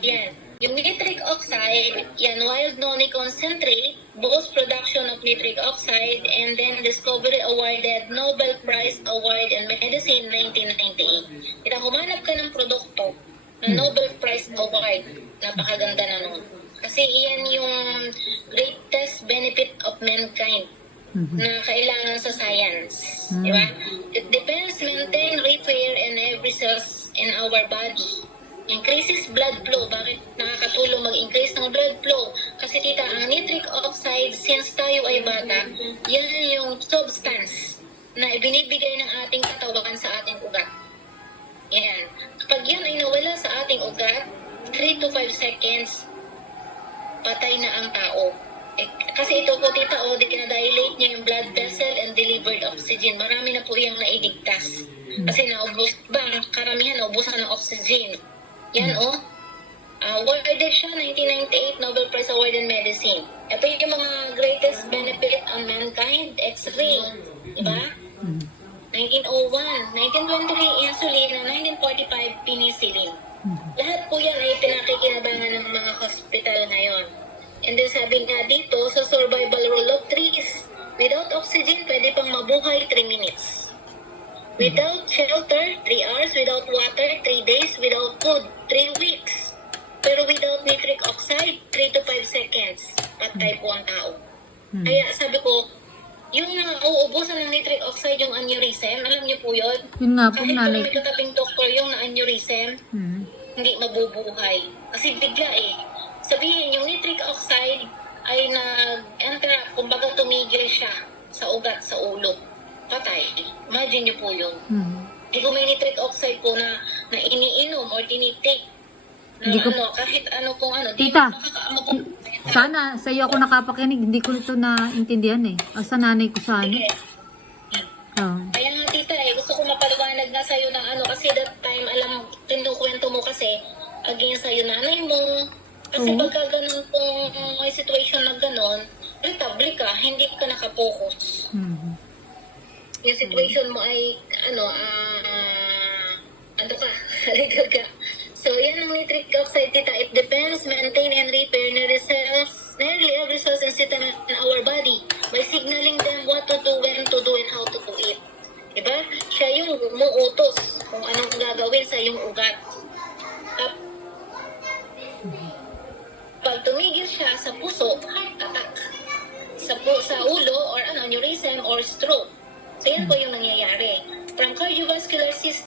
Yan. Yung nitric oxide, yan, wild noni concentrate, boasts production of nitric oxide, and then discovery awarded Nobel Prize Award in Medicine 1998. Kita humanap ka ng produkto na Nobel Prize Award. Napakaganda na nun. Kasi iyan yung greatest benefit of mankind na kailangan sa science. Diba? It depends, maintain, repair, and every cells in our body. Increases blood flow. Bakit nakakatulong mag-increase ng blood flow? Kasi tita, ang nitric oxide, since tayo ay bata, yan yung substance na ibinibigay ng ating katawan sa ating ugat. Yan. Kapag yan ay nawala sa ating ugat, 3 to 5 seconds, patay na ang tao. Kasi ito po tita, dinadilate niya yung blood vessel and delivered oxygen. Marami na po yung nailigtas. Kasi naubos, karamihan naubusan ng oxygen. Yan awarded siya 1998 Nobel Prize Award in Medicine. Ito yung mga greatest benefit on mankind, X-ray. Diba? 1901, 1923 insulin, 1945 penicillin. Lahat po yan ay pinakikinabangan ng mga hospital ngayon. And then sabi nga dito, sa survival rule of trees, without oxygen, pwede pang mabuhay 3 minutes. Without shelter, 3 hours. Without water, 3 days. Without food, 3 weeks. Pero without nitric oxide, 3 to 5 seconds. Patay po ang tao. Kaya sabi ko, yung nauubusan ng nitric oxide, yung aneurysm, alam niyo po yun? Yun nga po, Kahit nanay. may katabing doktor yung na-aneurysm, hindi mabubuhay. Kasi bigla sabihin, yung nitric oxide ay nag-enter, kumbaga tumigil siya sa ugat, sa ulo. Patay. Imagine niyo po yun. Kung may nitric oxide po na iniinom or tinitake, kahit ano pong Tita, sana sa iyo ako nakapakinig. Hindi ko ito naintindihan eh. O sa nanay ko sana. Sige. Oh. Kaya nga tita gusto ko mapaliwanag na sa'yo ng kasi that time, tinukwento mo kasi, against sa'yo nanay mo. Kasi pagka ganun pong may situation na ganun, irritable ka, hindi ka nakapokus. Yung situation mo ay, legal ka. So, yan ang nitric oxide, tita. It depends, maintain, and repair nearly every cells and system in our body by signaling them what to do, when to do, and how to do it. Diba? Siya yung umuutos kung anong gagawin sa yung ugat. Pag tumigil siya sa puso, heart attack. Sa ulo, or aneurysm, or stroke. So, yan po yung nangyayari. From cardiovascular system,